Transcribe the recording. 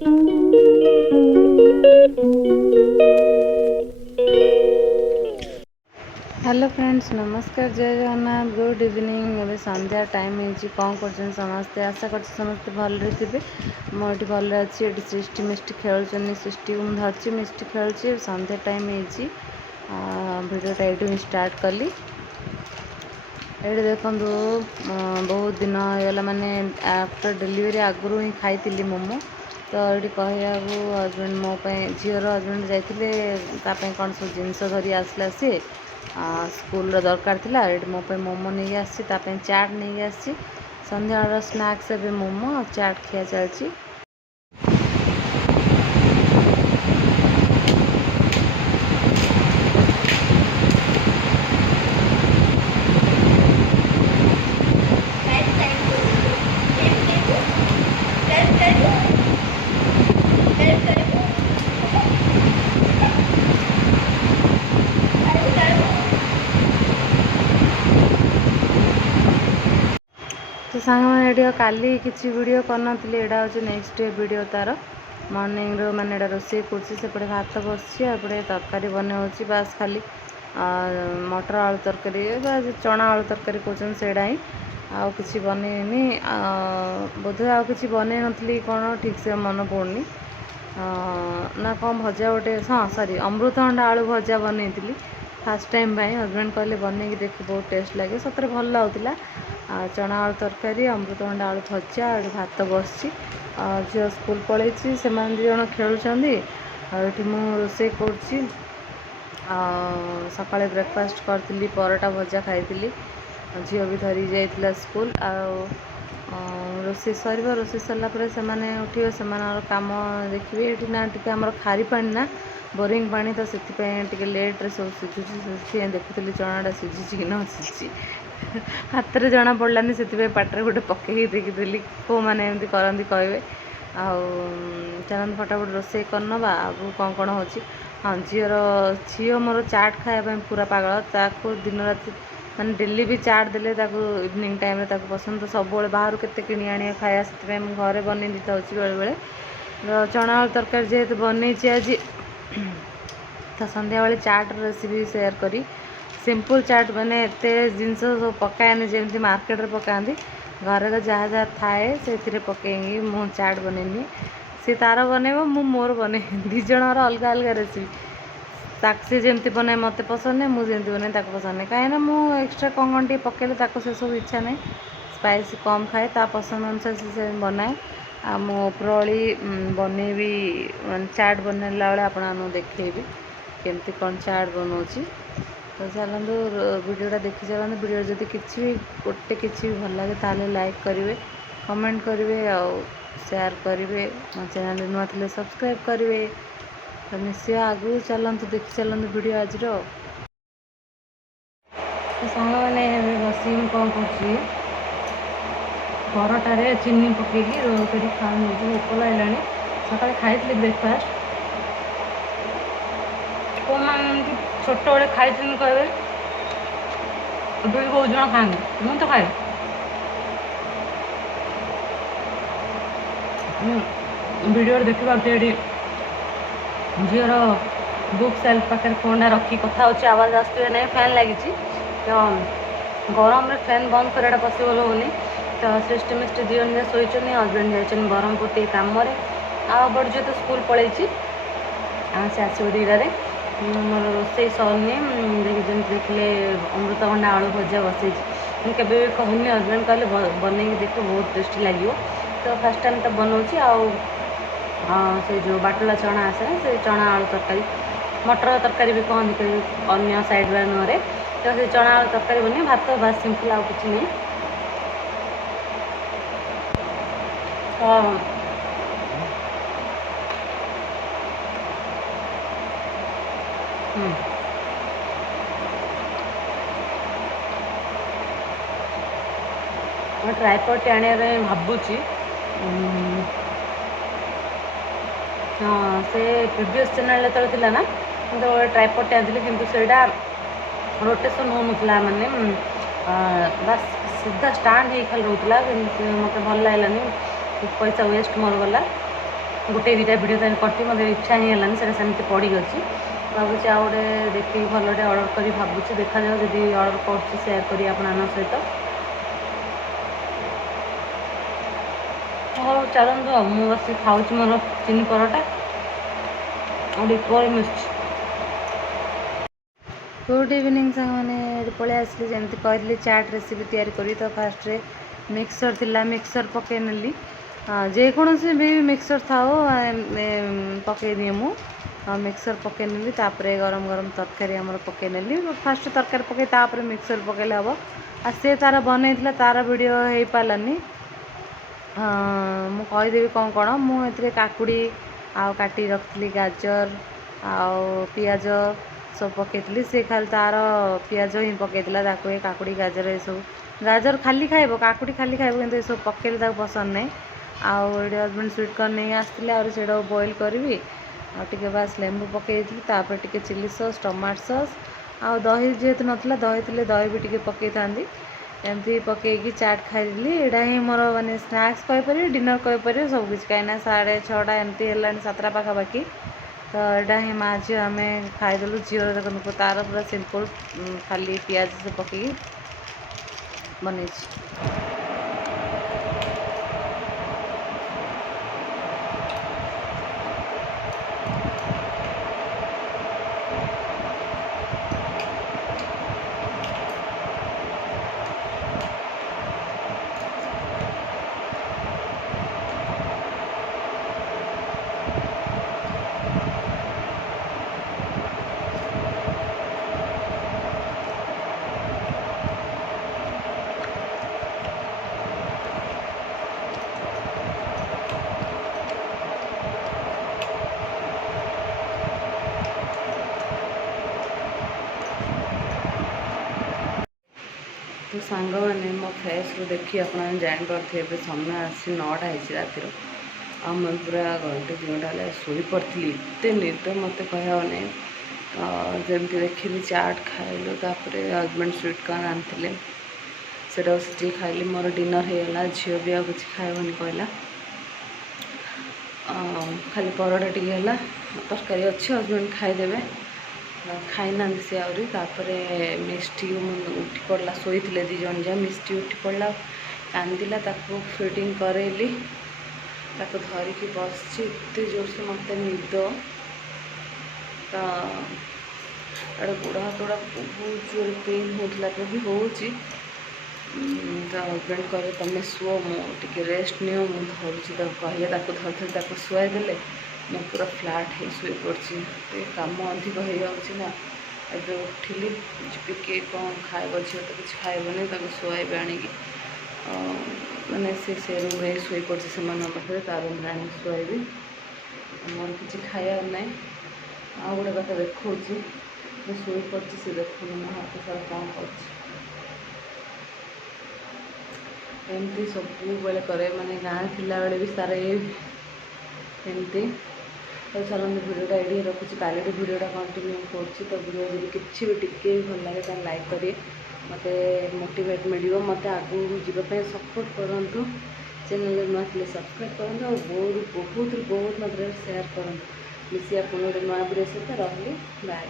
Hello friends, नमस्कार, जय Jagannath, good evening. एवं संध्या टाइम हो कौन कर समस्ते, आशा कर समस्ते भलरे थे। मुझे भल अच्छी ये सृष्टि मिष्टि खेलुन, सृष्टि को धरची मिष्टि खेलुची। संध्या टाइम भिडियोटा ये स्टार्ट कली। ये देखो बहुत दिन होगा माने आफ्टर डेलीवरी आगु ही खाई मोमो। तो ये कहया हजबैंड मोप झीर हजबैंड जाते कौन सब जिनस धरी आसला सी स्कूल दरकार थिला। ये मोप मोमो नहीं आसी, चाट नहीं आसी। संध्या स्नाक्स ए मोमो और चाट खिया चलती। तो सांग मैंने काली किसी वीडियो करना यहाँ हूँ नेक्स्ट वीडियो तार मॉर्निंग रो मैंने रोसे करपटे भात बसपटे तरकारी बनाऊँगी बास खाली मटर आलू तरकारी चना आलू तरकारी कौन से ही आउ कि बनईनी बोधे आउ कि बन नी कौन ठीक से मन पड़नी ना कौन भजा गोटे हाँ सॉरी अमृतभंडा आलू भजा बनई फास्ट टाइम हजबैंड कहले बनई देख बहुत टेस्ट लगे सतरे भल लगुला। चना आलू तरकारी अमृतभंडा आलू भजा भात बस झील स्कूल पलि से दु जन खेलुँच रोसे कर सका ब्रेकफास्ट करी परोटा भजा खाई झील भी धरी जाइला स्कूल रोसे सर रोसे सरला से उठे से कम देखिए ये ना टी आम खारी पानी ना बोरिंग पानी तो से लेट्रे सब सीझुची देखुली चनाटा सीझी कि न सीझी हाथ में जना पड़लानी से पाटे गोटे पकई देखीदी कौ मैंने एमती करती कहे चलते फटाफट रोसे करनवा आगू कौन कौन हो। हाँ झील मोर चाट खायापी पूरा पागल ताको दिन राति मैंने डेली भी चाट देले इवनिंग टाइम पसंद तो सब बाहर केते किणी आनी खाया से घरे बन दी था बेले बेले चना आलू तरकारी जेहेतु बनई आज तो संध्या बेले चाट रेसिपी शेयर करी सिंपल चाट मैंने एत जिन सब पकाएनि जमी मार्केट में पकाती घर तो जहाँ जहाँ थाए से पकई मु चाट बनईनी सी तार बनइब मु मोर बन दिजर अलग अलग रेसिपी सी जमी बनाए मत पसंद नहीं मुझे बनाए पसंद नहीं कहीं मुझे एक्सट्रा कौन टे पकड़े से सब इच्छा नहीं स्पाइसी कम खाए ता पसंद अनुसार से बनाए आ उपरली बनईबी चाट बनला बेले आपको देखी केमती कौन चाट बनाऊँगी। तो चलते वीडियोटा देखी चलते वीडियो जब किसी गोटे किसी भी भल लगे ताले लाइक करेंगे कमेंट करेंगे और शेयर करेंगे मो चैनल नुआ थे सब्सक्राइब करेंगे। तो मिस आगू चलते देखी चलते वीडियो आज तो सांग मैंने बस कौन कर परोटारे चीनी पकईकी रोल कर खाऊँ भोक लगे सका खाई ब्रेकफास्ट कौन छोट बड़े खाई कहे बहुत जन खाएंगे मुझे तो खाए वीडियो देखी पार्टी झीर बुक सेल्फ पाखे फोन रखी कथा हो आवाज आसुए ना फैन लगी तो गरम में फैन बंद कराटा पसिबल होनी तो सृष्टि मिष्टि दिवन जा शोचन हजबैंड जाइए ब्रह्मपुर टे कम बड़ झील तो स्कूल पलि से आसो दीटार मोर रोसे सरनी जमी देखिले अमृतभंडा आलू भजा बसई मुझे भी कहनी हजबैंड कहले बनई देख बहुत टेस्टी लगे तो फास्ट टाइम तो बनाऊँगी से जो बाटला चना आसे से चना आलू तरकारी मटर तरकारी भी कहती अन्य साइड नुहरे तो से चना आलू तरकारी बनी भात बास सिंपल आउ कि नहीं ट्राइपॉड आने भावुची हाँ से प्रीवियस चैनल जो ना तो ट्राइपॉड आनी कि रोटेशन हो माने बस सीधा स्टांड ही खाली रोला मत भल लगलानी पैसा वेस्ट मोर गला गोटे दुटा भिड करती मतलब इच्छा ही है से सेमती पड़ी अच्छी भावुँ आउ गोटे देखिए भलटे अर्डर कर भावुँ देखा जाओ जब अर्डर कर सेयार करी आपण सहित हाँ चलतु मुझे बस खाऊँ मोर चीनी परोटा और मिर्च गुड इवनिंग सांग मैंने पलि आसली जमी कहली चाट रेसिपी तैयारी करी तो फास्ट रे मिक्सर थिला मिक्सर पकई नेली जेकोसी भी मिक्सर थाओ पकई दिए मु मिक्सर पकई नेली तापरे गरम गरम तरकारी आमर पकई नेली फास्ट तरकारी पकई तापरे मिक्सर पकईले हम आ से तार बनईला तार वीडियो हो पारानी मु कहीदेवी कौन कौन मुझे काकुड़ी आउ काटी रखी गाजर आउ पियाज सब पकई सी खाली तार पियाज ही पकईला काकुड़ी गाजर ये सब गाजर खाली खाइब काकुड़ी खाली खाइब किंतु ये सब पकईले पसंद नहीं आउ ये हजबैंड स्वीट कॉर्न नहीं आसते और से बॉइल करी आगे बास लेंबू पकई टे चिली सॉस टमाटो सॉस आ दही जेहेतु नाला दही थे दही भी टे पकई था एमती पकईकी चाट खाइली यहाँ ही मोर माने स्नैक्स कहीपर डिनर कहीपर सबकि कहीं 6:30 एमती है 7टा पाखापाखि तो यहाँ ही माँ झील आम खाईदेलु झीर देखो तार पूरा सिंपल खाली पियाज से पकई बन तो सांग मैंने मो फेस रू देखी आप जापारे समय आसी 9टा हो रातिर आ मैं पूरा घंटे 2 घंटा शोई पड़ी एत निद मत कहने जमी देखिली चाट खाइलु हजबैंड स्वीट कॉर्न आनी से खाइली मोर डिनर होगा झील भी आ कि खाइबनी कहला खाली परोटा टी है तरकारी अच्छी हजबैंड खाईदे खाई ना सी आपर मिष्टी उठी पड़ा शोई दिज जा मिष्टी उठी पड़ा कांदिला फिटिंग करेली धरिकी बस एत जोर से मत निद तो गोड़ हाथ गुड़ा बहुत जोर पेन होता भी हो हजबैंड कहे तुम शुओ मुझे रेस्ट नियो मुझे धरुची कहले धरते शुआईदे मैं पूरा फ्लाट हो शुई पड़ी कम अधिक हो जाऊँ अब उठिली जी किए कौन खाइब झील तो किसी खाइबनी शुआईबी आणिकी मैंने से रूम में शुई पड़ी से पाखे ता रूम आनी शुआईबी मोर किसी खाइबार ना आ गोटे कथा देखा शुई पड़ी से देखुनी मो हाथ सारा कौन करमती सब बेले करे माने गाँव थिला बेले भी सारा एमती तो चलते भिडियोटा ये रखुच्छी काली भिडियोटा कंटिन्यू कर तो भिडियो जब किसी भी टिके भल लगे तो लाइक करें मत मोटिवेट मिल मत आगू जावाई सपोर्ट करूँ चैनल नुआ थे सब्सक्राइब करूँ और बहुत बहुत बहुत मात्रा शेयर करूँ मिसिया पुनः नुआ भिडियो सहित रही बाय।